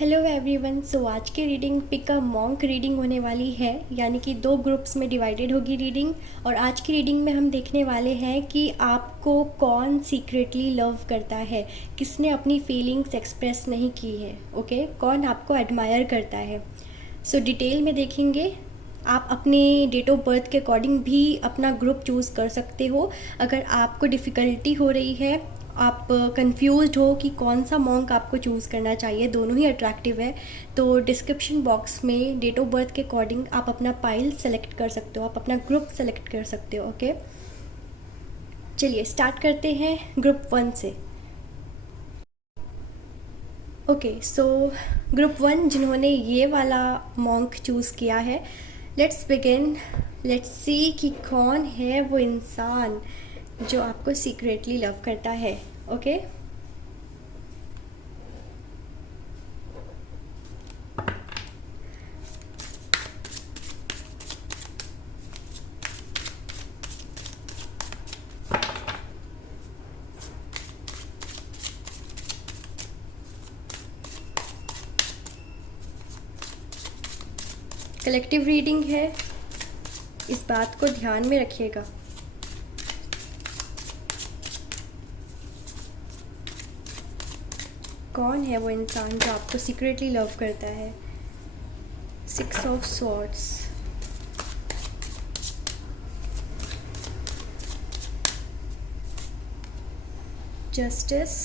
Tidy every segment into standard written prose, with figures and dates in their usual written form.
Hello everyone. So आज की reading pick a monk reading होने वाली है, यानी कि दो ग्रुप्स में डिवाइडेड होगी रीडिंग। और आज की रीडिंग में हम देखने वाले हैं कि आपको कौन सीक्रेटली लव करता है, किसने अपनी फीलिंग्स एक्सप्रेस नहीं की है, ओके कौन आपको एडमायर करता है। सो डिटेल में देखेंगे। आप अपने डेट ऑफ बर्थ के अकॉर्डिंग भी अपना ग्रुप चूज़ कर सकते हो। अगर आपको डिफ़िकल्टी हो रही है, आप कंफ्यूज्ड हो कि कौन सा मॉन्क आपको चूज़ करना चाहिए, दोनों ही अट्रैक्टिव है, तो डिस्क्रिप्शन बॉक्स में डेट ऑफ बर्थ के अकॉर्डिंग आप अपना पाइल सेलेक्ट कर सकते हो, आप अपना ग्रुप सेलेक्ट कर सकते हो। ओके चलिए स्टार्ट करते हैं ग्रुप 1 से। ओके सो ग्रुप 1 जिन्होंने ये वाला मॉन्क चूज़ किया है, लेट्स बिगिन। लेट्स सी कि कौन है वो इंसान जो आपको सीक्रेटली लव करता है। ओके कलेक्टिव रीडिंग है, इस बात को ध्यान में रखिएगा। कौन है वो इंसान जो आपको सीक्रेटली लव करता है। 6 of swords, justice,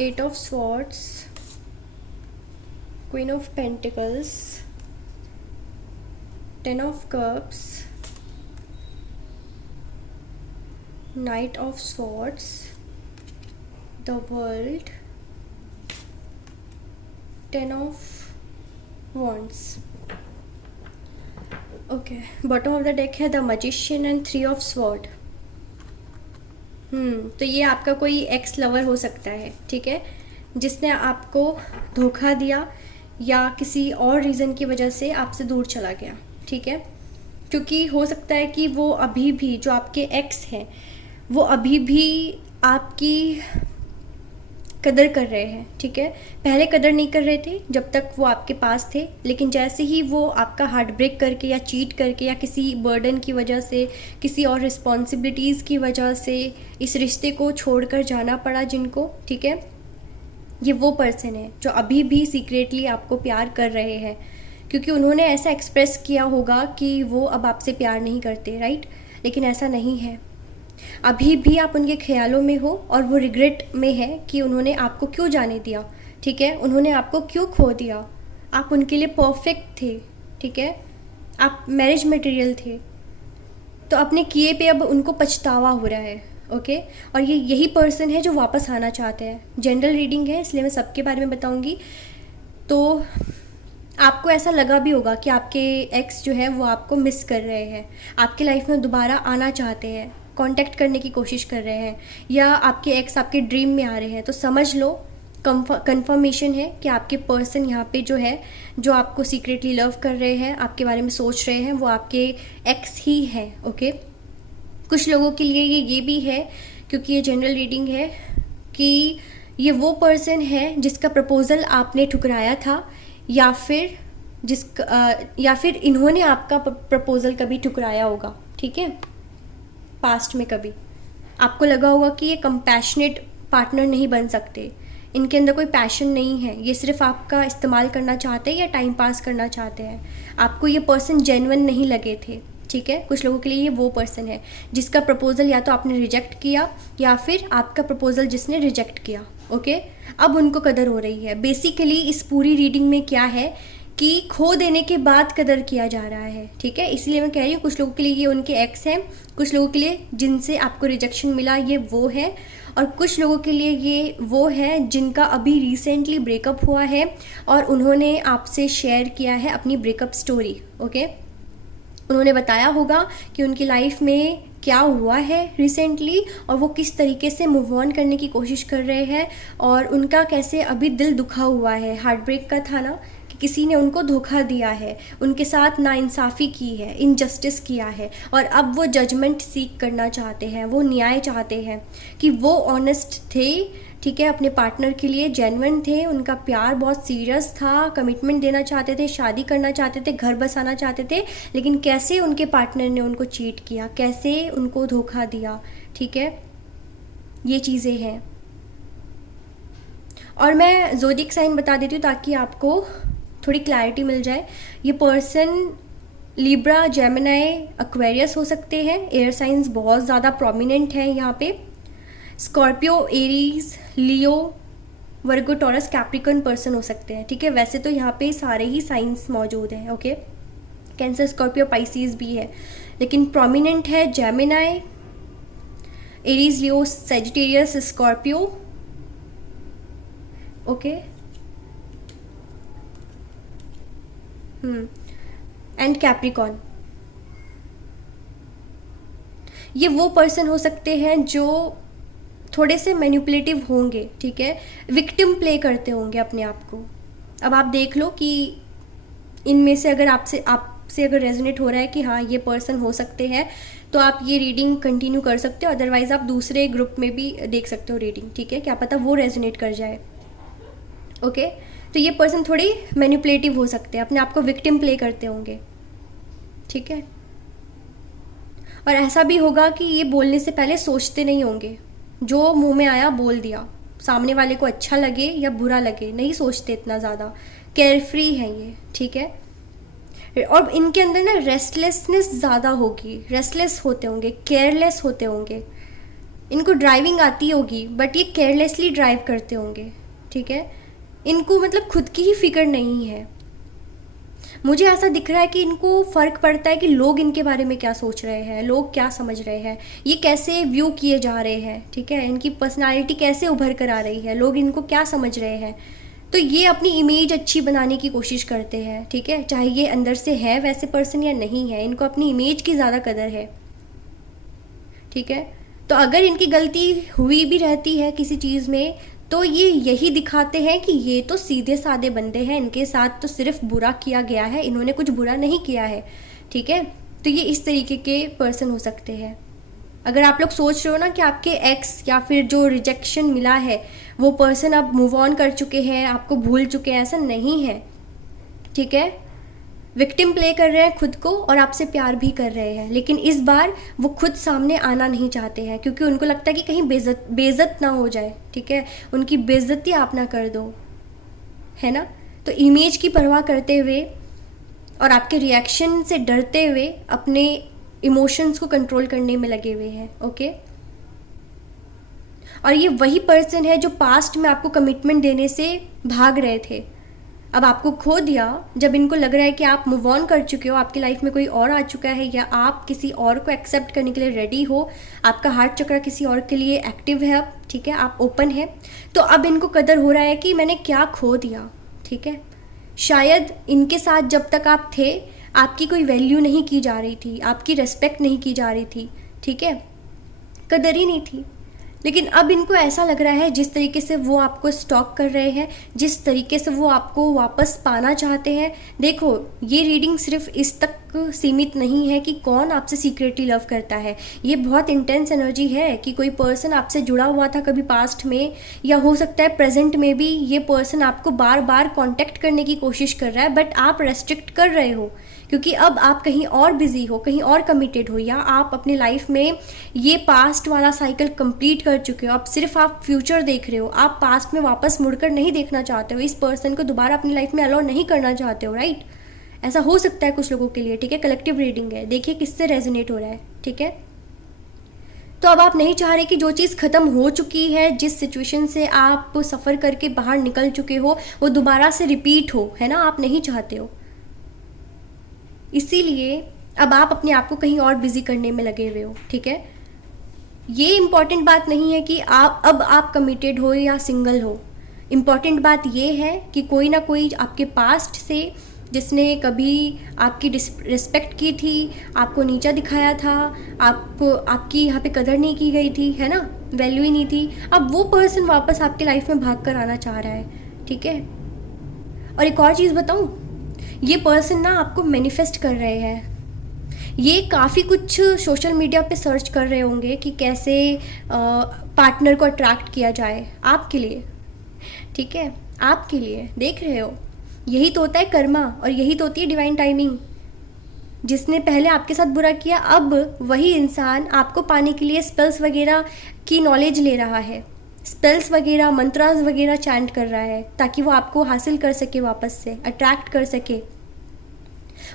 8 of swords, queen of pentacles, 10 of cups, knight of swords, the world, 10 of wands. Okay bottom of the deck है the magician and 3 of sword. तो ये आपका कोई एक्स लवर हो सकता है, ठीक है, जिसने आपको धोखा दिया या किसी और रीज़न की वजह से आपसे दूर चला गया, ठीक है। क्योंकि हो सकता है कि वो अभी भी, जो आपके एक्स हैं, वो अभी भी आपकी कदर कर रहे हैं, ठीक है। पहले कदर नहीं कर रहे थे जब तक वो आपके पास थे, लेकिन जैसे ही वो आपका हार्ट ब्रेक करके या चीट करके या किसी बर्डन की वजह से, किसी और रिस्पॉन्सिबिलिटीज़ की वजह से इस रिश्ते को छोड़कर जाना पड़ा जिनको, ठीक है, ये वो पर्सन है जो अभी भी सीक्रेटली आपको प्यार कर रहे हैं। क्योंकि उन्होंने ऐसा एक्सप्रेस किया होगा कि वो अब आपसे प्यार नहीं करते, राइट, लेकिन ऐसा नहीं है। अभी भी आप उनके ख्यालों में हो और वो रिग्रेट में है कि उन्होंने आपको क्यों जाने दिया, ठीक है, उन्होंने आपको क्यों खो दिया। आप उनके लिए परफेक्ट थे, ठीक है, आप मैरिज मटेरियल थे, तो अपने किए पे अब उनको पछतावा हो रहा है। ओके और ये यही पर्सन है जो वापस आना चाहते हैं। जनरल रीडिंग है इसलिए मैं सबके बारे में बताऊंगी। तो आपको ऐसा लगा भी होगा कि आपके एक्स जो है वो आपको मिस कर रहे हैं, आपकी लाइफ में दोबारा आना चाहते हैं, कांटेक्ट करने की कोशिश कर रहे हैं, या आपके एक्स आपके ड्रीम में आ रहे हैं। तो समझ लो कंफर्मेशन है कि आपके पर्सन यहाँ पे जो है, जो आपको सीक्रेटली लव कर रहे हैं, आपके बारे में सोच रहे हैं, वो आपके एक्स ही हैं। ओके कुछ लोगों के लिए ये भी है, क्योंकि ये जनरल रीडिंग है, कि ये वो पर्सन है जिसका प्रपोज़ल आपने ठुकराया था, या फिर इन्होंने आपका प्रपोज़ल कभी ठुकराया होगा, ठीक है, पास्ट में कभी आपको लगा होगा कि ये कंपैशनेट पार्टनर नहीं बन सकते, इनके अंदर कोई पैशन नहीं है, ये सिर्फ आपका इस्तेमाल करना चाहते हैं या टाइम पास करना चाहते हैं, आपको ये पर्सन जेन्युइन नहीं लगे थे, ठीक है। कुछ लोगों के लिए ये वो पर्सन है जिसका प्रपोज़ल या तो आपने रिजेक्ट किया या फिर आपका प्रपोज़ल जिसने रिजेक्ट किया। ओके अब उनको कदर हो रही है। बेसिकली इस पूरी रीडिंग में क्या है कि खो देने के बाद कदर किया जा रहा है, ठीक है, इसलिए मैं कह रही हूँ कुछ लोगों के लिए ये उनके एक्स हैं, कुछ लोगों के लिए जिनसे आपको रिजेक्शन मिला ये वो है, और कुछ लोगों के लिए ये वो है जिनका अभी रिसेंटली ब्रेकअप हुआ है और उन्होंने आपसे शेयर किया है अपनी ब्रेकअप स्टोरी। ओके उन्होंने बताया होगा कि उनकी लाइफ में क्या हुआ है रिसेंटली और वो किस तरीके से मूव ऑन करने की कोशिश कर रहे हैं, और उनका कैसे अभी दिल दुखा हुआ है, हार्ट ब्रेक का था ना, कि किसी ने उनको धोखा दिया है, उनके साथ नाइंसाफ़ी की है, इनजस्टिस किया है, और अब वो जजमेंट सीख करना चाहते हैं, वो न्याय चाहते हैं कि वो ऑनेस्ट थे, ठीक है, अपने पार्टनर के लिए जेन्युइन थे, उनका प्यार बहुत सीरियस था, कमिटमेंट देना चाहते थे, शादी करना चाहते थे, घर बसाना चाहते थे, लेकिन कैसे उनके पार्टनर ने उनको चीट किया, कैसे उनको धोखा दिया, ठीक है, ये चीज़ें हैं। और मैं ज़ोडिएक साइन बता देती हूँ ताकि आपको थोड़ी क्लैरिटी मिल जाए। ये पर्सन लिब्रा, जेमिनाई, एक्वेरियस हो सकते हैं। एयर साइंस बहुत ज़्यादा प्रोमिनेंट है यहाँ पे। स्कॉर्पियो, एरीज, लियो, वर्गो, टॉरस, कैप्रिकॉर्न पर्सन हो सकते हैं, ठीक है। वैसे तो यहाँ पे सारे ही साइंस मौजूद हैं, ओके। कैंसर, स्कॉर्पियो, पाइसिस भी है, लेकिन प्रोमिनेंट है Gemini, Aries, Leo, Sagittarius, Scorpio, okay, and Capricorn. ये वो पर्सन हो सकते हैं जो थोड़े से मैनिपुलेटिव होंगे, ठीक है, विक्टिम प्ले करते होंगे अपने आप को। अब आप देख लो कि इनमें से अगर आपसे अगर रेजोनेट हो रहा है कि हाँ ये पर्सन हो सकते हैं, तो आप ये रीडिंग कंटिन्यू कर सकते हो। अदरवाइज़ आप दूसरे ग्रुप में भी देख सकते हो रीडिंग, ठीक है, क्या पता वो रेजोनेट कर जाए, ओके। तो ये पर्सन थोड़ी मैनिपुलेटिव हो सकते हैं, अपने आप को विक्टिम प्ले करते होंगे, ठीक है। और ऐसा भी होगा कि ये बोलने से पहले सोचते नहीं होंगे, जो मुंह में आया बोल दिया, सामने वाले को अच्छा लगे या बुरा लगे, नहीं सोचते इतना ज़्यादा, केयरफ्री है ये, ठीक है। और इनके अंदर ना रेस्टलेसनेस ज़्यादा होगी, रेस्टलेस होते होंगे, केयरलेस होते होंगे। इनको ड्राइविंग आती होगी बट ये केयरलेसली ड्राइव करते होंगे, ठीक है। इनको मतलब खुद की ही फिक्र नहीं है। मुझे ऐसा दिख रहा है कि इनको फ़र्क पड़ता है कि लोग इनके बारे में क्या सोच रहे हैं, लोग क्या समझ रहे हैं, ये कैसे व्यू किए जा रहे हैं, ठीक है, इनकी पर्सनालिटी कैसे उभर कर आ रही है, लोग इनको क्या समझ रहे हैं। तो ये अपनी इमेज अच्छी बनाने की कोशिश करते हैं, ठीक है, चाहे ये अंदर से है वैसे पर्सन या नहीं है, इनको अपनी इमेज की ज़्यादा कदर है, ठीक है। तो अगर इनकी गलती हुई भी रहती है किसी चीज़ में, तो ये यही दिखाते हैं कि ये तो सीधे साधे बंदे हैं, इनके साथ तो सिर्फ बुरा किया गया है, इन्होंने कुछ बुरा नहीं किया है, ठीक है। तो ये इस तरीके के पर्सन हो सकते हैं। अगर आप लोग सोच रहे हो ना कि आपके एक्स या फिर जो रिजेक्शन मिला है वो पर्सन अब मूव ऑन कर चुके हैं, आपको भूल चुके हैं, ऐसा नहीं है, ठीक है। विक्टिम प्ले कर रहे हैं खुद को और आपसे प्यार भी कर रहे हैं, लेकिन इस बार वो खुद सामने आना नहीं चाहते हैं क्योंकि उनको लगता है कि कहीं बेइज्जत ना हो जाए, ठीक है, उनकी बेइज्जती आप ना कर दो, है ना। तो इमेज की परवाह करते हुए और आपके रिएक्शन से डरते हुए अपने इमोशंस को कंट्रोल करने में लगे हुए हैं, ओके। और ये वही पर्सन है जो पास्ट में आपको कमिटमेंट देने से भाग रहे थे, अब आपको खो दिया। जब इनको लग रहा है कि आप मूव ऑन कर चुके हो, आपकी लाइफ में कोई और आ चुका है या आप किसी और को एक्सेप्ट करने के लिए रेडी हो, आपका हार्ट चक्र किसी और के लिए एक्टिव है अब, ठीक है, आप ओपन है, तो अब इनको कदर हो रहा है कि मैंने क्या खो दिया, ठीक है। शायद इनके साथ जब तक आप थे आपकी कोई वैल्यू नहीं की जा रही थी, आपकी रेस्पेक्ट नहीं की जा रही थी, ठीक है, कदर ही नहीं थी। लेकिन अब इनको ऐसा लग रहा है जिस तरीके से वो आपको स्टॉक कर रहे हैं, जिस तरीके से वो आपको वापस पाना चाहते हैं। देखो ये रीडिंग सिर्फ इस तक सीमित नहीं है कि कौन आपसे सीक्रेटली लव करता है, ये बहुत इंटेंस एनर्जी है कि कोई पर्सन आपसे जुड़ा हुआ था कभी पास्ट में, या हो सकता है प्रेजेंट में भी ये पर्सन आपको बार बार कांटेक्ट करने की कोशिश कर रहा है, बट आप रेस्ट्रिक्ट कर रहे हो क्योंकि अब आप कहीं और बिजी हो, कहीं और कमिटेड हो, या आप अपनी लाइफ में ये पास्ट वाला साइकिल कंप्लीट कर चुके हो, अब सिर्फ आप फ्यूचर देख रहे हो, आप पास्ट में वापस मुड़कर नहीं देखना चाहते हो, इस पर्सन को दोबारा अपनी लाइफ में अलाउ नहीं करना चाहते हो, राइट। ऐसा हो सकता है कुछ लोगों के लिए, ठीक है। कलेक्टिव रीडिंग है, देखिए किससे रेजोनेट हो रहा है, ठीक है। तो अब आप नहीं चाह रहे कि जो चीज़ ख़त्म हो चुकी है, जिस सिचुएशन से आप सफ़र करके बाहर निकल चुके हो, वो दोबारा से रिपीट हो, है ना, आप नहीं चाहते हो। इसीलिए अब आप अपने आप को कहीं और बिजी करने में लगे हुए हो, ठीक है। ये इम्पॉर्टेंट बात नहीं है कि आप कमिटेड हो या सिंगल हो। इम्पॉर्टेंट बात ये है कि कोई ना कोई आपके पास्ट से जिसने कभी आपकी रिस्पेक्ट की थी, आपको नीचा दिखाया था, आपको आपकी यहाँ पे कदर नहीं की गई थी, है ना, वैल्यू ही नहीं थी, अब वो पर्सन वापस आपके लाइफ में भाग कर आना चाह रहा है, ठीक है। और एक और चीज़ बताऊँ, ये पर्सन ना आपको मैनिफेस्ट कर रहे हैं। ये काफ़ी कुछ सोशल मीडिया पे सर्च कर रहे होंगे कि कैसे पार्टनर को अट्रैक्ट किया जाए आपके लिए, ठीक है, आपके लिए देख रहे हो। यही तो होता है कर्मा, और यही तो होती है डिवाइन टाइमिंग। जिसने पहले आपके साथ बुरा किया, अब वही इंसान आपको पाने के लिए स्पेल्स वगैरह की नॉलेज ले रहा है, स्पेल्स वगैरह मंत्रास वगैरह चैंट कर रहा है, ताकि वो आपको हासिल कर सके, वापस से अट्रैक्ट कर सके।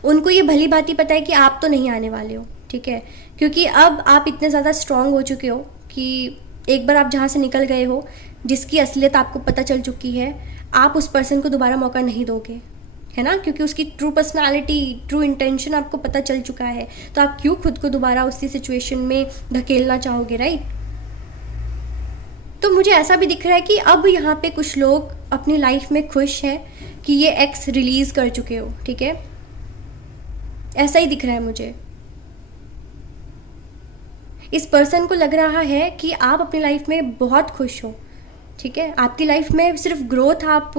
उनको ये भली भांति पता है कि आप तो नहीं आने वाले हो, ठीक है, क्योंकि अब आप इतने ज़्यादा स्ट्रांग हो चुके हो कि एक बार आप जहाँ से निकल गए हो, जिसकी असलियत आपको पता चल चुकी है, आप उस पर्सन को दोबारा मौका नहीं दोगे, है ना, क्योंकि उसकी ट्रू पर्सनालिटी, ट्रू इंटेंशन आपको पता चल चुका है। तो आप क्यों खुद को दोबारा उसी सिचुएशन में धकेलना चाहोगे, राइट। तो मुझे ऐसा भी दिख रहा है कि अब यहाँ पे कुछ लोग अपनी लाइफ में खुश हैं कि ये एक्स रिलीज़ कर चुके हो, ठीक है, ऐसा ही दिख रहा है मुझे। इस पर्सन को लग रहा है कि आप अपनी लाइफ में बहुत खुश हो, ठीक है, आपकी लाइफ में सिर्फ ग्रोथ आप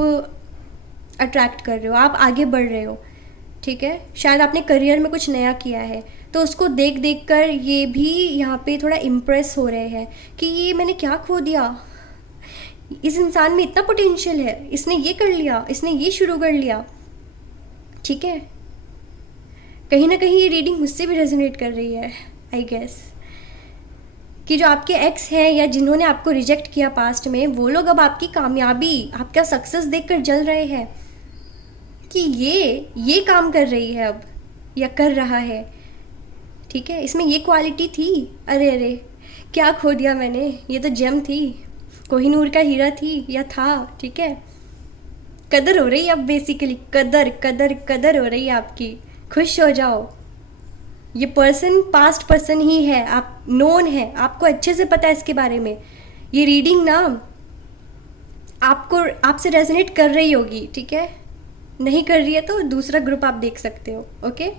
अट्रैक्ट कर रहे हो, आप आगे बढ़ रहे हो, ठीक है, शायद आपने करियर में कुछ नया किया है, तो उसको देख देख कर ये भी यहाँ पे थोड़ा इम्प्रेस हो रहे हैं कि ये मैंने क्या खो दिया, इस इंसान में इतना पोटेंशियल है, इसने ये कर लिया, इसने ये शुरू कर लिया, ठीक है। कहीं ना कहीं ये रीडिंग मुझसे भी रेजोनेट कर रही है, आई गेस, कि जो आपके एक्स हैं या जिन्होंने आपको रिजेक्ट किया पास्ट में, वो लोग अब आपकी कामयाबी, आपका सक्सेस देखकर जल रहे हैं कि ये काम कर रही है अब, या कर रहा है, ठीक है, इसमें ये क्वालिटी थी, अरे अरे क्या खो दिया मैंने, ये तो जेम थी, कोहिनूर का हीरा थी या था, ठीक है। कदर हो रही है अब, बेसिकली कदर कदर कदर हो रही है आपकी, खुश हो जाओ। ये पर्सन पास्ट पर्सन ही है, आप नोन है, आपको अच्छे से पता है इसके बारे में। ये रीडिंग ना आपको, आपसे रेजोनेट कर रही होगी, ठीक है, नहीं कर रही है तो दूसरा ग्रुप आप देख सकते हो, ओके।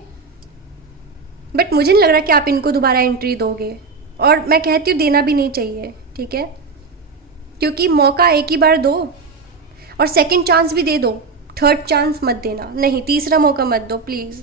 बट मुझे नहीं लग रहा कि आप इनको दोबारा एंट्री दोगे, और मैं कहती हूँ देना भी नहीं चाहिए, ठीक है, क्योंकि मौका एक ही बार दो, और सेकंड चांस भी दे दो, थर्ड चांस मत देना, नहीं तीसरा मौका मत दो प्लीज़।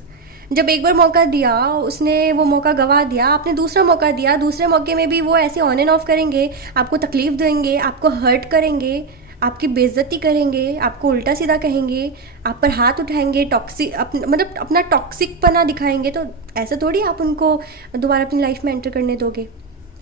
जब एक बार मौका दिया, उसने वो मौका गवा दिया, आपने दूसरा मौका दिया, दूसरे मौके में भी वो ऐसे ऑन एंड ऑफ करेंगे, आपको तकलीफ़ देंगे, आपको हर्ट करेंगे, आपकी बेइज्जती करेंगे, आपको उल्टा सीधा कहेंगे, आप पर हाथ उठाएंगे, टॉक्सिक मतलब अपना टॉक्सिक पना दिखाएंगे। तो ऐसे थोड़ी आप उनको दोबारा अपनी लाइफ में एंटर करने दोगे।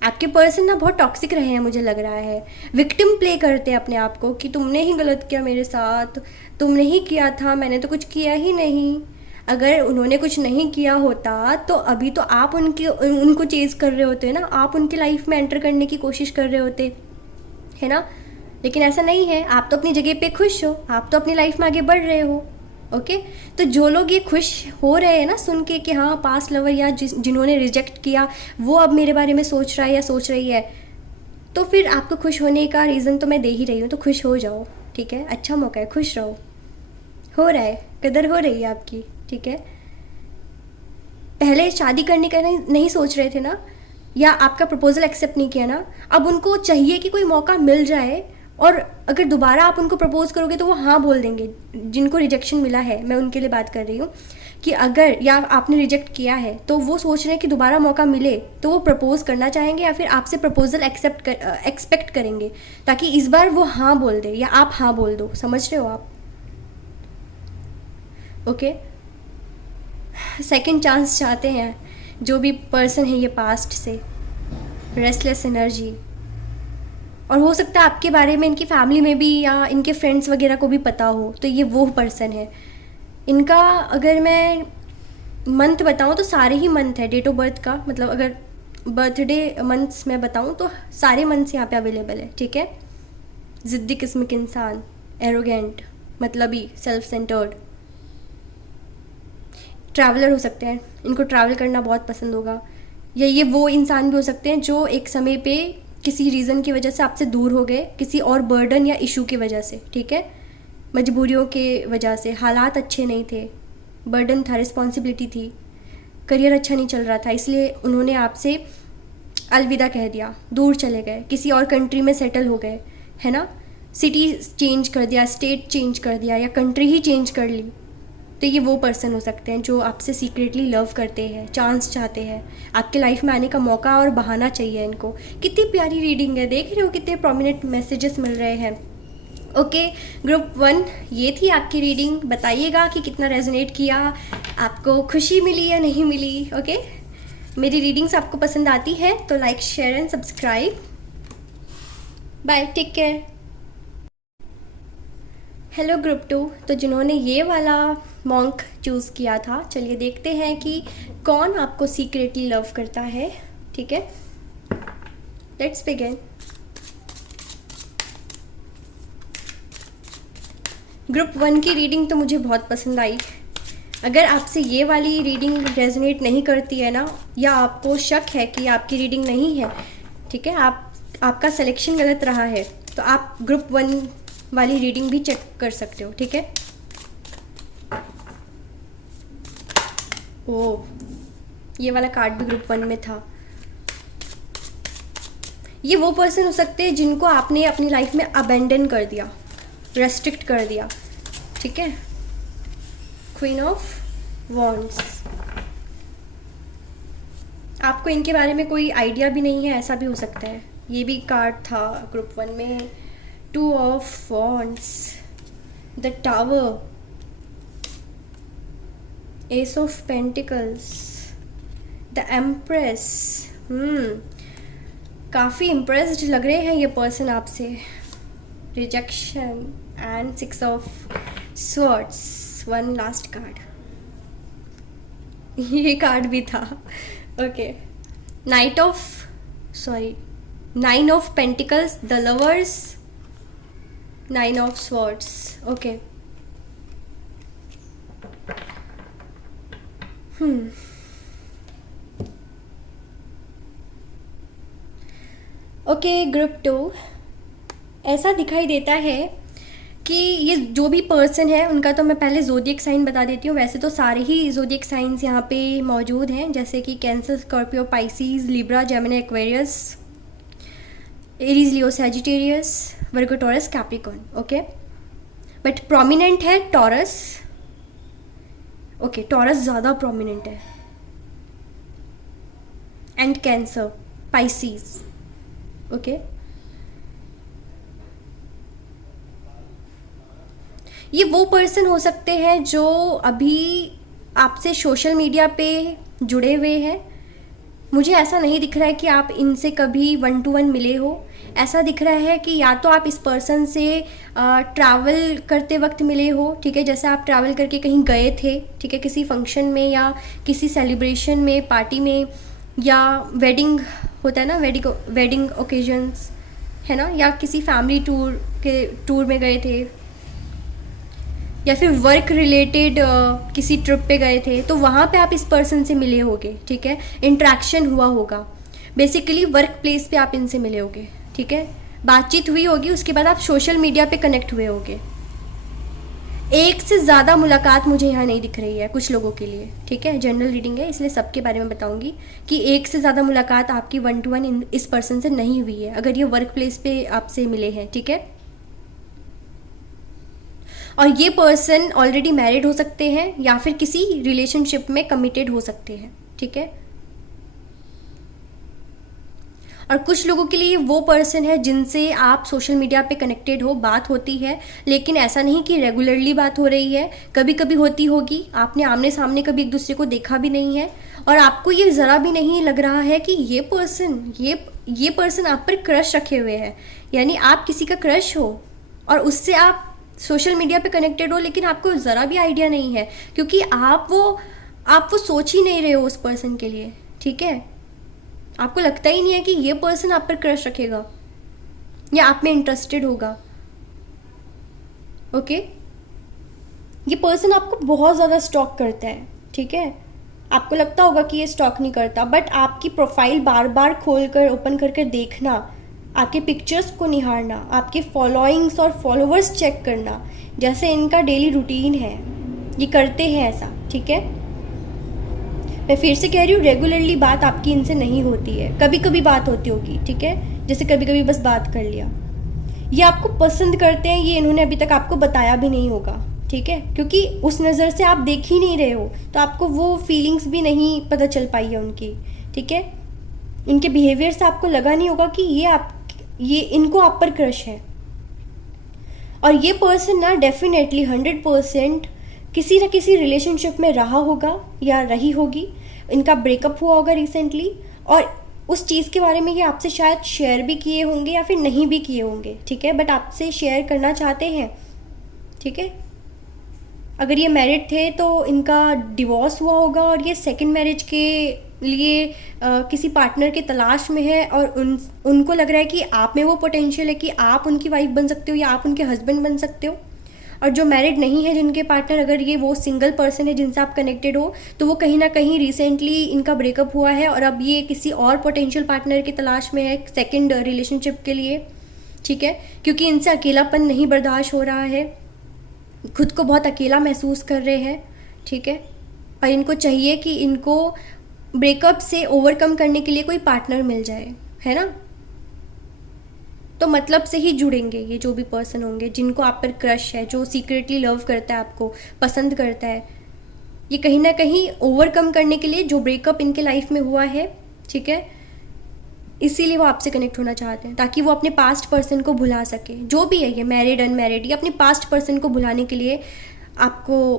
आपके पर्सन ना बहुत टॉक्सिक रहे हैं, मुझे लग रहा है, विक्टिम प्ले करते हैं अपने आप को कि तुमने ही गलत किया मेरे साथ, तुमने ही किया था, मैंने तो कुछ किया ही नहीं। अगर उन्होंने कुछ नहीं किया होता तो अभी तो आप उनको चेज़ कर रहे होते ना, आप उनकी लाइफ में एंटर करने की कोशिश कर रहे होते, है ना। लेकिन ऐसा नहीं है, आप तो अपनी जगह पे खुश हो, आप तो अपनी लाइफ में आगे बढ़ रहे हो, ओके। तो जो लोग ये खुश हो रहे हैं ना सुन के कि हाँ पास्ट लवर या जिन्होंने रिजेक्ट किया वो अब मेरे बारे में सोच रहा है या सोच रही है, तो फिर आपको खुश होने का रीज़न तो मैं दे ही रही हूँ, तो खुश हो जाओ, ठीक है, अच्छा मौका है, खुश रहो, हो रहा है, कदर हो रही है आपकी, ठीक है। पहले शादी करने का नहीं सोच रहे थे ना, या आपका प्रपोजल एक्सेप्ट नहीं किया ना, अब उनको चाहिए कि कोई मौका मिल जाए, और अगर दोबारा आप उनको प्रपोज करोगे तो वो हाँ बोल देंगे। जिनको रिजेक्शन मिला है, मैं उनके लिए बात कर रही हूँ कि अगर या आपने रिजेक्ट किया है तो वो सोच रहे हैं कि दोबारा मौका मिले तो वो प्रपोज करना चाहेंगे, या फिर आपसे प्रपोजल एक्सपेक्ट करेंगे, ताकि इस बार वो हाँ बोल दे या आप हाँ बोल दो। समझ रहे हो आप, ओके। सेकंड चांस चाहते हैं जो भी पर्सन है ये पास्ट से, रेस्टलेस एनर्जी, और हो सकता है आपके बारे में इनकी फैमिली में भी या इनके फ्रेंड्स वगैरह को भी पता हो, तो ये वो पर्सन है। इनका अगर मैं मंथ बताऊं तो सारे ही मंथ है डेट ऑफ बर्थ का, मतलब अगर बर्थडे मंथ्स में बताऊं तो सारे मंथ्स यहाँ पे अवेलेबल है, ठीक है। ज़िद्दी किस्म के इंसान, एरोगेंट, मतलबी, सेल्फ सेंटर्ड, ट्रैवलर हो सकते हैं, इनको ट्रैवल करना बहुत पसंद होगा, या ये वो इंसान भी हो सकते हैं जो एक समय पे किसी रीज़न की वजह से आपसे दूर हो गए, किसी और बर्डन या इशू की वजह से, ठीक है, मजबूरियों के वजह से, हालात अच्छे नहीं थे, बर्डन था, रिस्पॉन्सिबिलिटी थी, करियर अच्छा नहीं चल रहा था, इसलिए उन्होंने आपसे अलविदा कह दिया, दूर चले गए, किसी और कंट्री में सेटल हो गए, है ना। सिटी चेंज कर दिया, स्टेट चेंज कर दिया, या कंट्री ही चेंज कर ली, तो ये वो पर्सन हो सकते हैं जो आपसे सीक्रेटली लव करते हैं, चांस चाहते हैं, आपके लाइफ में आने का मौका और बहाना चाहिए इनको। कितनी प्यारी रीडिंग है, देख रहे हो कितने प्रोमिनेंट मैसेजेस मिल रहे हैं। ओके ग्रुप 1, ये थी आपकी रीडिंग। बताइएगा कि कितना रेजोनेट किया, आपको खुशी मिली या नहीं मिली। ओके मेरी रीडिंग्स आपको पसंद आती है तो like, share and subscribe. Bye, take care. Hello group 2, तो जिन्होंने ये वाला मॉन्क चूज़ किया था, चलिए देखते हैं कि कौन आपको सीक्रेटली लव करता है। ठीक है, लेट्स बिगिन। ग्रुप 1 की रीडिंग तो मुझे बहुत पसंद आई। अगर आपसे ये वाली रीडिंग रेजोनेट नहीं करती है ना, या आपको शक है कि आपकी रीडिंग नहीं है, ठीक है, आपका सिलेक्शन गलत रहा है, तो आप ग्रुप 1 वाली रीडिंग भी चेक कर सकते हो। ठीक है, ओ ये वाला कार्ड भी ग्रुप 1 में था। ये वो पर्सन हो सकते हैं जिनको आपने अपनी लाइफ में अबेंडन कर दिया, रेस्ट्रिक्ट कर दिया। ठीक है, क्वीन ऑफ वॉन्ड्स। आपको इनके बारे में कोई आइडिया भी नहीं है, ऐसा भी हो सकता है। ये भी कार्ड था ग्रुप 1 में। 2 of wands, the tower, S of pentacles, the empress. काफ़ी इम्प्रेस्ड लग रहे हैं ये पर्सन आपसे। Rejection and 6 of swords. 1 last card, ये कार्ड भी था। Okay, 9 of pentacles, the lovers, 9 of swords. Okay, okay group 2, ऐसा दिखाई देता है कि ये जो भी पर्सन है उनका, तो मैं पहले ज़ोडिएक साइन बता देती हूँ। वैसे तो सारे ही ज़ोडिएक साइंस यहाँ पे मौजूद हैं, जैसे कि cancer, Scorpio, Pisces, Libra, Gemini, Aquarius, Aries, Leo, Sagittarius, Virgo, taurus, Capricorn. Okay, but prominent है टॉरस। ओके, टॉरस ज़्यादा प्रोमिनेंट है, एंड कैंसर, पाइसीज। ओके, ये वो पर्सन हो सकते हैं जो अभी आपसे सोशल मीडिया पे जुड़े हुए हैं। मुझे ऐसा नहीं दिख रहा है कि आप इनसे कभी 1 to 1 मिले हो। ऐसा दिख रहा है कि या तो आप इस पर्सन से ट्रैवल करते वक्त मिले हो, ठीक है, जैसे आप ट्रैवल करके कहीं गए थे, ठीक है, किसी फंक्शन में या किसी सेलिब्रेशन में, पार्टी में, या वेडिंग होता है ना, वेडिंग ओकेजन्स है ना, या किसी फैमिली टूर में गए थे, या फिर वर्क रिलेटेड किसी ट्रिप पे गए थे, तो वहाँ पे आप इस पर्सन से मिले होगे। ठीक है, इंट्रैक्शन हुआ होगा, बेसिकली वर्क प्लेस पे आप इनसे मिले होगे। ठीक है, बातचीत हुई होगी, उसके बाद आप सोशल मीडिया पे कनेक्ट हुए होगे। एक से ज़्यादा मुलाकात मुझे यहाँ नहीं दिख रही है कुछ लोगों के लिए। ठीक है, जनरल रीडिंग है इसलिए सबके बारे में बताऊंगी कि एक से ज़्यादा मुलाकात आपकी 1 to 1 इस पर्सन से नहीं हुई है, अगर ये वर्क प्लेस पे आपसे मिले हैं। ठीक है, और ये पर्सन ऑलरेडी मैरिड हो सकते हैं या फिर किसी रिलेशनशिप में कमिटेड हो सकते हैं। ठीक है, और कुछ लोगों के लिए वो पर्सन है जिनसे आप सोशल मीडिया पे कनेक्टेड हो, बात होती है, लेकिन ऐसा नहीं कि रेगुलरली बात हो रही है, कभी कभी होती होगी, आपने आमने सामने कभी एक दूसरे को देखा भी नहीं है, और आपको ये ज़रा भी नहीं लग रहा है कि ये पर्सन आप पर क्रश रखे हुए है, यानी आप किसी का क्रश हो और उससे आप सोशल मीडिया पे कनेक्टेड हो, लेकिन आपको ज़रा भी आइडिया नहीं है, क्योंकि आप वो सोच ही नहीं रहे हो उस पर्सन के लिए। ठीक है, आपको लगता ही नहीं है कि ये पर्सन आप पर क्रश रखेगा या आप में इंटरेस्टेड होगा। ओके, ये पर्सन आपको बहुत ज़्यादा स्टॉक करता है। ठीक है, आपको लगता होगा कि ये स्टॉक नहीं करता, बट आपकी प्रोफाइल बार बार खोल कर, ओपन करके देखना, आपके पिक्चर्स को निहारना, आपके फॉलोइंग्स और फॉलोवर्स चेक करना, जैसे इनका डेली रूटीन है, ये करते हैं ऐसा। ठीक है, मैं फिर से कह रही हूँ, रेगुलरली बात आपकी इनसे नहीं होती है, कभी कभी बात होती होगी। ठीक है, जैसे कभी कभी बस बात कर लिया। ये आपको पसंद करते हैं, ये इन्होंने अभी तक आपको बताया भी नहीं होगा, ठीक है, क्योंकि उस नज़र से आप देख ही नहीं रहे हो, तो आपको वो फीलिंग्स भी नहीं पता चल पाई है उनकी, ठीक है। इनके बिहेवियर से आपको लगा नहीं होगा कि ये इनको आप पर क्रश है। और ये पर्सन ना डेफिनेटली 100% किसी न किसी रिलेशनशिप में रहा होगा या रही होगी, इनका ब्रेकअप हुआ होगा रिसेंटली, और उस चीज़ के बारे में ये आपसे शायद शेयर भी किए होंगे या फिर नहीं भी किए होंगे, ठीक है, बट आपसे शेयर करना चाहते हैं, ठीक है। अगर ये मैरिड थे तो इनका डिवोर्स हुआ होगा और ये सेकंड मैरिज के लिए किसी पार्टनर के तलाश में है, और उनको लग रहा है कि आप में वो पोटेंशियल है कि आप उनकी वाइफ बन सकते हो या आप उनके हस्बैंड बन सकते हो। और जो मैरिड नहीं है, जिनके पार्टनर, अगर ये वो सिंगल पर्सन है जिनसे आप कनेक्टेड हो, तो वो कहीं ना कहीं रिसेंटली इनका ब्रेकअप हुआ है और अब ये किसी और पोटेंशियल पार्टनर की तलाश में है सेकंड रिलेशनशिप के लिए, ठीक है, क्योंकि इनसे अकेलापन नहीं बर्दाश्त हो रहा है, खुद को बहुत अकेला महसूस कर रहे हैं, ठीक है। और इनको चाहिए कि इनको ब्रेकअप से ओवरकम करने के लिए कोई पार्टनर मिल जाए, है ना। तो मतलब से ही जुड़ेंगे ये जो भी पर्सन होंगे जिनको आप पर क्रश है, जो सीक्रेटली लव करता है, आपको पसंद करता है, ये कहीं ना कहीं ओवरकम करने के लिए जो ब्रेकअप इनके लाइफ में हुआ है, ठीक है, इसीलिए वो आपसे कनेक्ट होना चाहते हैं, ताकि वो अपने पास्ट पर्सन को भुला सके, जो भी है ये मैरिड अनमैरिड, ये अपने पास्ट पर्सन को भुलाने के लिए आपको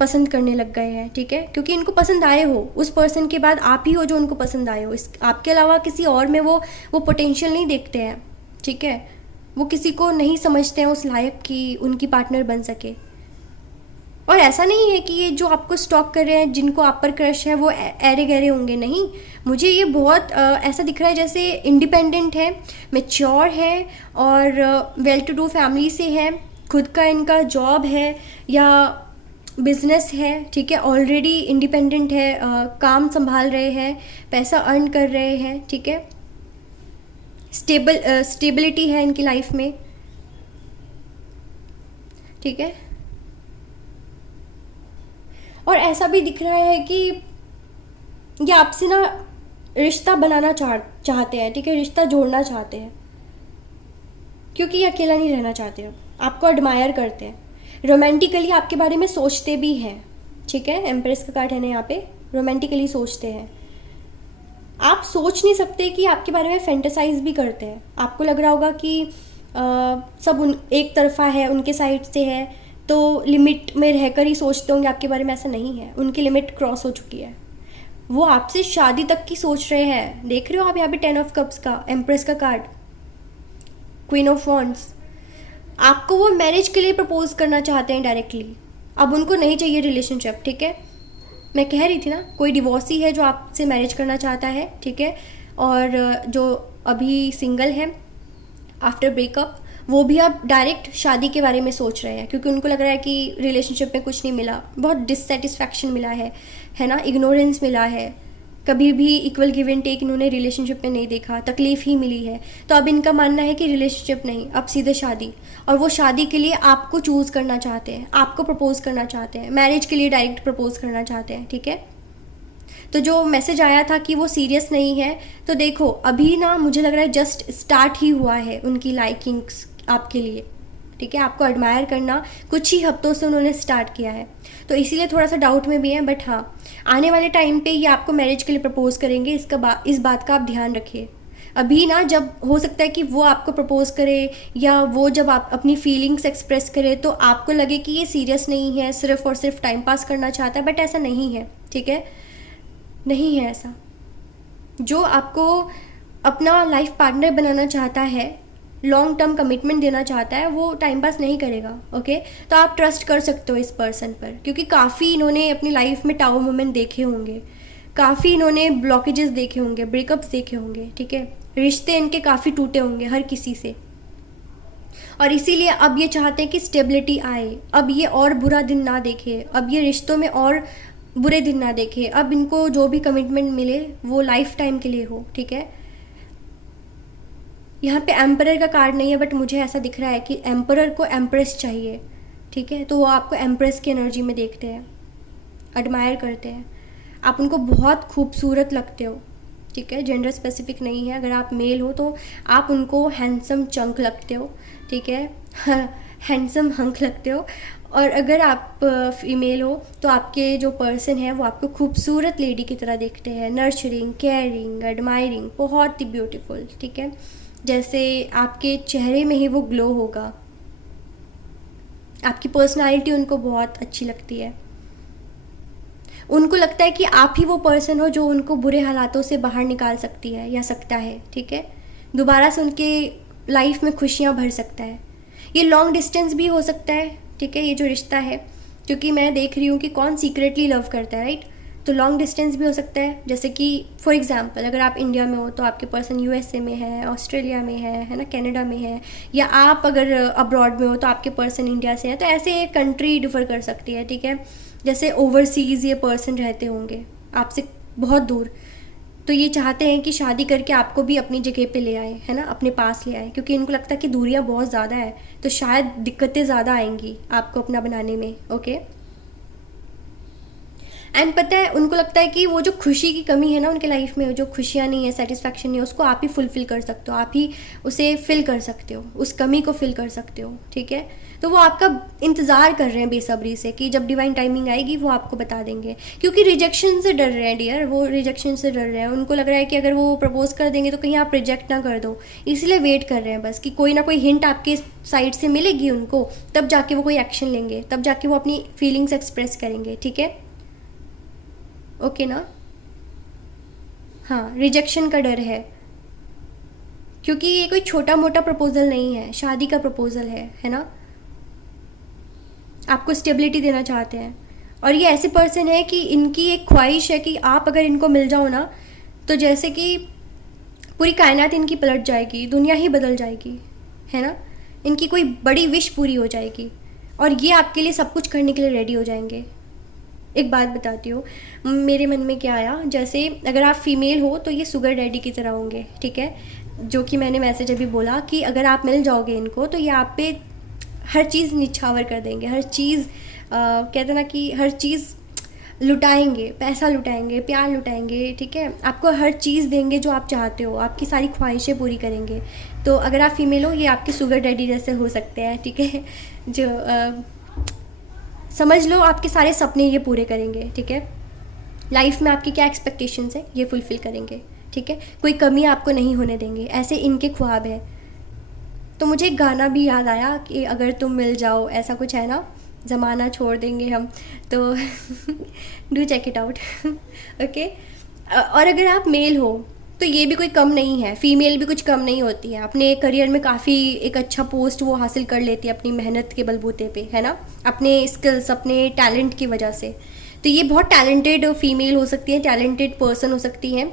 पसंद करने लग गए हैं, ठीक है, क्योंकि इनको पसंद आए हो, उस पर्सन के बाद आप ही हो जो उनको पसंद आए हो, आपके अलावा किसी और में वो पोटेंशियल नहीं देखते हैं, ठीक है, वो किसी को नहीं समझते हैं उस लायक कि उनकी पार्टनर बन सके। और ऐसा नहीं है कि ये जो आपको स्टॉक कर रहे हैं, जिनको आप पर क्रश है, वो ऐरे गहरे होंगे, नहीं, मुझे ये बहुत ऐसा दिख रहा है जैसे इंडिपेंडेंट है, मैच्योर है और वेल टू डू फैमिली से है, खुद का इनका जॉब है या बिजनेस है, ठीक है, ऑलरेडी इंडिपेंडेंट है, काम संभाल रहे हैं, पैसा अर्न कर रहे हैं, ठीक है, स्टेबिलिटी है इनकी लाइफ में, ठीक है। और ऐसा भी दिख रहा है कि ये आपसे ना रिश्ता बनाना चाहते हैं, ठीक है, रिश्ता जोड़ना चाहते हैं, क्योंकि ये अकेला नहीं रहना चाहते, आपको एडमायर करते हैं, रोमांटिकली आपके बारे में सोचते भी हैं, ठीक है, एम्प्रेस का कार्ड है ना यहाँ पे, रोमांटिकली सोचते हैं, आप सोच नहीं सकते कि आपके बारे में फैंटेसाइज भी करते हैं, आपको लग रहा होगा कि सब एक तरफा है, उनके साइड से है, तो लिमिट में रहकर ही सोचते होंगे आपके बारे में, ऐसा नहीं है, उनकी लिमिट क्रॉस हो चुकी है, वो आपसे शादी तक की सोच रहे हैं, देख रहे हो आप यहाँ पे 10 ऑफ कप्स का, एम्प्रेस का कार्ड, क्वीन ऑफ वॉन्ड्स, आपको वो मैरिज के लिए प्रपोज करना चाहते हैं डायरेक्टली, अब उनको नहीं चाहिए रिलेशनशिप, ठीक है, मैं कह रही थी ना, कोई डिवोर्सी है जो आपसे मैरिज करना चाहता है, ठीक है, और जो अभी सिंगल है आफ्टर ब्रेकअप, वो भी अब डायरेक्ट शादी के बारे में सोच रहे हैं, क्योंकि उनको लग रहा है कि रिलेशनशिप में कुछ नहीं मिला, बहुत डिससेटिस्फैक्शन मिला है ना, इग्नोरेंस मिला है, कभी भी इक्वल गिव एंड टेक इन्होंने रिलेशनशिप में नहीं देखा, तकलीफ़ ही मिली है, तो अब इनका मानना है कि रिलेशनशिप नहीं, अब सीधे शादी, और वो शादी के लिए आपको चूज़ करना चाहते हैं, आपको प्रपोज करना चाहते हैं, मैरिज के लिए डायरेक्ट प्रपोज करना चाहते हैं, ठीक है। तो जो मैसेज आया था कि वो सीरियस नहीं है, तो देखो अभी ना मुझे लग रहा है जस्ट स्टार्ट ही हुआ है उनकी लाइकिंग्स आपके लिए, ठीक है, आपको एडमायर करना कुछ ही हफ्तों से उन्होंने स्टार्ट किया है, तो इसीलिए थोड़ा सा डाउट में भी है, बट हाँ आने वाले टाइम पे ये आपको मैरिज के लिए प्रपोज करेंगे, इस बात का आप ध्यान रखिए। अभी ना जब हो सकता है कि वो आपको प्रपोज करे या वो जब आप अपनी फीलिंग्स एक्सप्रेस करे तो आपको लगे कि ये सीरियस नहीं है, सिर्फ और सिर्फ टाइम पास करना चाहता है, बट ऐसा नहीं है, ठीक है, नहीं है ऐसा। जो आपको अपना लाइफ पार्टनर बनाना चाहता है, लॉन्ग टर्म कमिटमेंट देना चाहता है, वो टाइम पास नहीं करेगा, ओके। तो आप ट्रस्ट कर सकते हो इस पर्सन पर, क्योंकि काफ़ी इन्होंने अपनी लाइफ में टावर मोमेंट देखे होंगे, काफ़ी इन्होंने ब्लॉकेजेस देखे होंगे, ब्रेकअप्स देखे होंगे, ठीक है, रिश्ते इनके काफ़ी टूटे होंगे हर किसी से, और इसीलिए अब ये चाहते हैं कि स्टेबिलिटी आए, अब ये और बुरा दिन ना देखे, अब ये रिश्तों में और बुरे दिन ना देखे, अब इनको जो भी कमिटमेंट मिले वो लाइफ टाइम के लिए हो, ठीक है। यहाँ पे एम्परर का कार्ड नहीं है, बट मुझे ऐसा दिख रहा है कि एम्परर को एम्प्रेस चाहिए, ठीक है, तो वो आपको एम्प्रेस की एनर्जी में देखते हैं, एडमायर करते हैं, आप उनको बहुत खूबसूरत लगते हो, ठीक है, जेंडर स्पेसिफिक नहीं है। अगर आप मेल हो तो आप उनको हैंडसम चंक लगते हो, ठीक है, हैंडसम हंक लगते हो। और अगर आप फीमेल हो तो आपके जो पर्सन है वो आपको खूबसूरत लेडी की तरह देखते हैं, नर्चरिंग, केयरिंग, एडमायरिंग, बहुत ही ब्यूटीफुल, ठीक है, जैसे आपके चेहरे में ही वो ग्लो होगा। आपकी पर्सनालिटी उनको बहुत अच्छी लगती है। उनको लगता है कि आप ही वो पर्सन हो जो उनको बुरे हालातों से बाहर निकाल सकती है या सकता है, ठीक है, दोबारा से उनके लाइफ में खुशियाँ भर सकता है। ये लॉन्ग डिस्टेंस भी हो सकता है, ठीक है, ये जो रिश्ता है, क्योंकि मैं देख रही हूँ कि कौन सीक्रेटली लव करता है, राइट। तो लॉन्ग डिस्टेंस भी हो सकता है, जैसे कि फॉर एग्जांपल अगर आप इंडिया में हो तो आपके पर्सन यूएसए में है, ऑस्ट्रेलिया में है ना, कनाडा में है, या आप अगर अब्रॉड में हो तो आपके पर्सन इंडिया से है। तो ऐसे कंट्री डिफर कर सकती है, ठीक है। जैसे ओवरसीज़ ये पर्सन रहते होंगे आपसे बहुत दूर, तो ये चाहते हैं कि शादी करके आपको भी अपनी जगह पे ले आए, है ना, अपने पास ले आए, क्योंकि इनको लगता है कि दूरियां बहुत ज़्यादा है तो शायद दिक्कतें ज़्यादा आएंगी आपको अपना बनाने में, ओके। एंड पता है उनको लगता है कि वो जो खुशी की कमी है ना उनके लाइफ में, जो खुशियाँ नहीं है, सेटिस्फैक्शन नहीं है, उसको आप ही फुलफिल कर सकते हो, आप ही उसे फिल कर सकते हो, उस कमी को फिल कर सकते हो, ठीक है। तो वो आपका इंतज़ार कर रहे हैं बेसब्री से कि जब डिवाइन टाइमिंग आएगी वो आपको बता देंगे, क्योंकि रिजेक्शन से डर रहे हैं डियर, वो रिजेक्शन से डर रहे हैं। उनको लग रहा है कि अगर वो प्रपोज कर देंगे तो कहीं आप रिजेक्ट ना कर दो, इसलिए वेट कर रहे हैं बस कि कोई ना कोई हिंट आपके साइड से मिलेगी उनको, तब जाके वो कोई एक्शन लेंगे, तब जाके वो अपनी फीलिंग्स एक्सप्रेस करेंगे, ठीक है, ओके ना। हाँ, रिजेक्शन का डर है, क्योंकि ये कोई छोटा मोटा प्रपोजल नहीं है, शादी का प्रपोजल है ना। आपको स्टेबिलिटी देना चाहते हैं, और ये ऐसे पर्सन है कि इनकी एक ख्वाहिश है कि आप अगर इनको मिल जाओ ना तो जैसे कि पूरी कायनात इनकी पलट जाएगी, दुनिया ही बदल जाएगी, है ना। इनकी कोई बड़ी विश पूरी हो जाएगी और ये आपके लिए सब कुछ करने के लिए रेडी हो जाएंगे। एक बात बताती हूँ, मेरे मन में क्या आया, जैसे अगर आप फीमेल हो तो ये शुगर डैडी की तरह होंगे, ठीक है, जो कि मैंने मैसेज अभी बोला कि अगर आप मिल जाओगे इनको तो ये आप पे हर चीज़ निछावर कर देंगे, हर चीज़ कहते ना कि हर चीज़ लुटाएंगे, पैसा लुटाएंगे, प्यार लुटाएंगे, ठीक है, आपको हर चीज़ देंगे जो आप चाहते हो, आपकी सारी ख्वाहिशें पूरी करेंगे। तो अगर आप फीमेल हो ये आपके शुगर डैडी जैसे हो सकते हैं, ठीक है, जो समझ लो आपके सारे सपने ये पूरे करेंगे, ठीक है, लाइफ में आपकी क्या एक्सपेक्टेशंस है ये फुलफ़िल करेंगे, ठीक है, कोई कमी आपको नहीं होने देंगे, ऐसे इनके ख्वाब है। तो मुझे एक गाना भी याद आया कि अगर तुम मिल जाओ, ऐसा कुछ है ना, ज़माना छोड़ देंगे हम, तो do check it out, okay. और अगर आप मेल हो तो ये भी कोई कम नहीं है, फीमेल भी कुछ कम नहीं होती है, अपने करियर में काफ़ी एक अच्छा पोस्ट वो हासिल कर लेती है अपनी मेहनत के बलबूते पे, है ना, अपने स्किल्स, अपने टैलेंट की वजह से। तो ये बहुत टैलेंटेड फीमेल हो सकती है, टैलेंटेड पर्सन हो सकती है,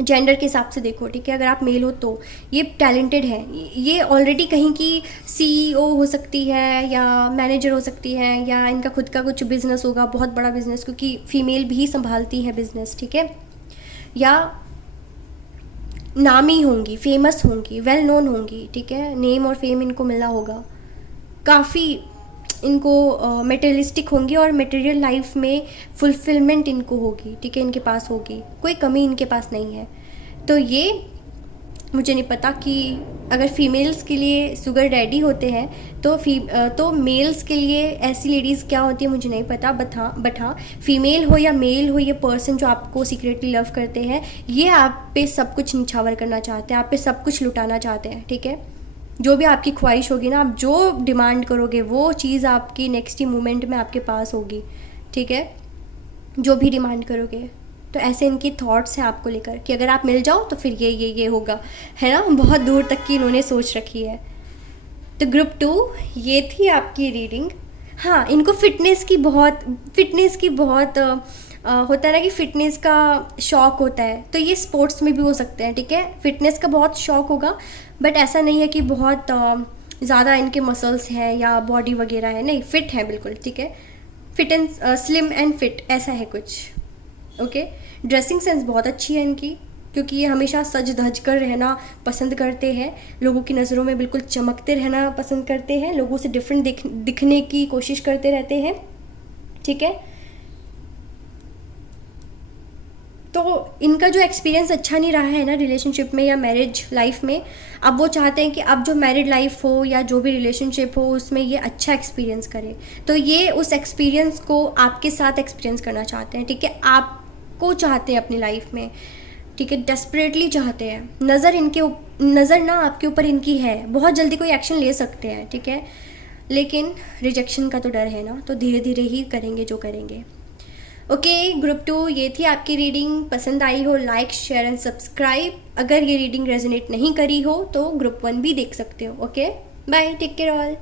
जेंडर के हिसाब से देखो, ठीक है। अगर आप मेल हो तो ये टैलेंटेड है, ये ऑलरेडी कहीं की सीईओ हो सकती है या मैनेजर हो सकती है, या इनका खुद का कुछ बिजनेस होगा, बहुत बड़ा बिजनेस, क्योंकि फीमेल भी संभालती है बिजनेस, ठीक है, या नामी होंगी, फेमस होंगी, वेल नोन होंगी, ठीक है, नेम और फेम इनको मिला होगा, काफ़ी इनको मटेरियलिस्टिक होंगी और मटेरियल लाइफ में फुलफिलमेंट इनको होगी, ठीक है, इनके पास होगी, कोई कमी इनके पास नहीं है। तो ये मुझे नहीं पता कि अगर फीमेल्स के लिए शुगर डैडी होते हैं तो मेल्स के लिए ऐसी लेडीज़ क्या होती है मुझे नहीं पता, बट हाँ, फीमेल हो या मेल हो, ये पर्सन जो आपको सीक्रेटली लव करते हैं ये आप पे सब कुछ निछावर करना चाहते हैं, आप पे सब कुछ लुटाना चाहते हैं, ठीक है। जो भी आपकी ख्वाहिश होगी ना, आप जो डिमांड करोगे वो चीज़ आपकी नेक्स्ट ही मोमेंट में आपके पास होगी, ठीक है, जो भी डिमांड करोगे। तो ऐसे इनकी थॉट्स हैं आपको लेकर कि अगर आप मिल जाओ तो फिर ये होगा, है ना, बहुत दूर तक की इन्होंने सोच रखी है। तो ग्रुप 2 ये थी आपकी रीडिंग। हाँ, इनको फिटनेस की बहुत होता है ना कि फ़िटनेस का शौक़ होता है, तो ये स्पोर्ट्स में भी हो सकते हैं, ठीक है, फ़िटनेस का बहुत शौक़ होगा, बट ऐसा नहीं है कि बहुत ज़्यादा इनके मसल्स हैं या बॉडी वगैरह है, नहीं, फ़िट है बिल्कुल, ठीक है, fit and slim and fit, ऐसा है कुछ, ओके। ड्रेसिंग सेंस बहुत अच्छी है इनकी, क्योंकि ये हमेशा सज धज कर रहना पसंद करते हैं, लोगों की नज़रों में बिल्कुल चमकते रहना पसंद करते हैं, लोगों से डिफरेंट दिखने की कोशिश करते रहते हैं, ठीक है। तो इनका जो एक्सपीरियंस अच्छा नहीं रहा है ना रिलेशनशिप में या मैरिज लाइफ में, अब वो चाहते हैं कि अब जो मैरिड लाइफ हो या जो भी रिलेशनशिप हो उसमें ये अच्छा एक्सपीरियंस करे। तो ये उस एक्सपीरियंस को आपके साथ एक्सपीरियंस करना चाहते हैं, ठीक है, आपको चाहते हैं अपनी लाइफ में, ठीक है, डेस्परेटली चाहते हैं। नज़र ना आपके ऊपर इनकी है, बहुत जल्दी कोई एक्शन ले सकते हैं, ठीक है, लेकिन रिजेक्शन का तो डर है ना, तो धीरे धीरे ही करेंगे जो करेंगे। ओके, ग्रुप 2 ये थी आपकी रीडिंग। पसंद आई हो लाइक शेयर एंड सब्सक्राइब। अगर ये रीडिंग रेजोनेट नहीं करी हो तो ग्रुप 1 भी देख सकते हो। Okay, bye, take care all.